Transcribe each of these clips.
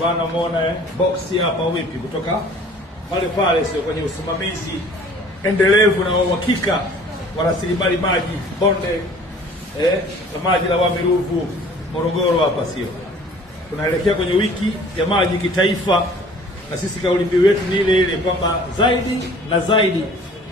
bwana, umeona box hapa vipi kutoka pale sio kwenye usimamizi endelevu na uhakika wa rasilimali maji bonde la maji la Wami Ruvu Morogoro hapa, sio tunaelekea kwenye wiki ya maji kitaifa, na sisi kauli mbiu yetu ni ile ile kwamba zaidi na zaidi,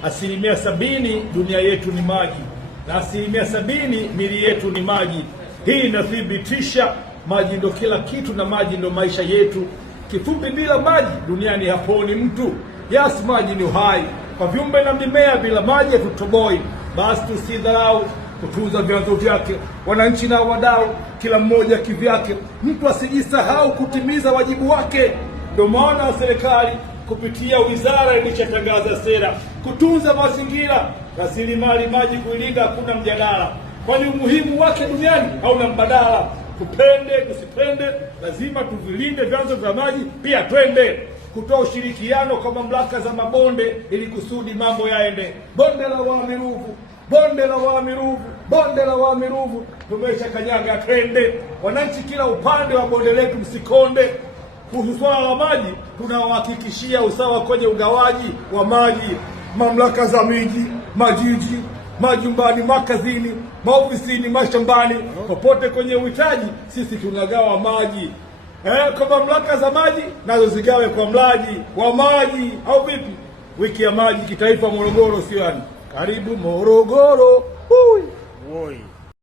70% dunia yetu ni maji na 70% mili yetu ni maji. Hii inathibitisha maji ndo kila kitu na maji ndo maisha yetu. Kifupi, bila maji duniani haponi mtu. Yes, maji ni uhai kwa viumbe na mimea, bila maji hatutoboi. Basi tusidharau kutunza vyanzo vyake, wananchi na wadau, kila mmoja kivyake, mtu asijisahau kutimiza wajibu wake. Ndio maana serikali kupitia wizara ilishatangaza sera kutunza mazingira, rasilimali maji kuilinda, hakuna mjadala, kwani umuhimu wake duniani hauna mbadala. Tupende tusipende, lazima tuvilinde vyanzo vya maji, pia twende kutoa ushirikiano kwa mamlaka za mabonde ili kusudi mambo yaende. Bonde la Wami Ruvu, bonde la Wami Ruvu, bonde la Wami Ruvu, tumesha kanyaga, twende. Wananchi kila upande wa bonde letu msikonde. Kuhusu swala la maji, tunawahakikishia usawa kwenye ugawaji wa maji. Mamlaka za miji, majiji, majumbani, makazini, maofisini, mashambani, popote kwenye uhitaji, sisi tunagawa maji. Kwa mamlaka za maji nazo zigawe kwa mlaji wa maji, au vipi? Wiki ya maji kitaifa Morogoro, sio yani? Karibu Morogoro. Hui.